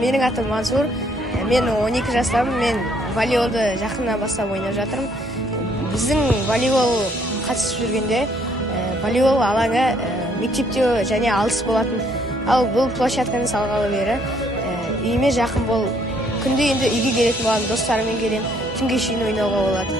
Менің атым Мансур. Мен 12 жастамын. Мен волейболды жақыннан бастап ойнап жатырмын. Біздің волейбол қатысып жүргенде волейбол алаңы мектепте және алыс болатын. Ал бұл площадканы салғалы бері үйіме жақын бол. Күнде енді үйге келетін болам, достарыммен келем. Түнге шейін ойнауға болады.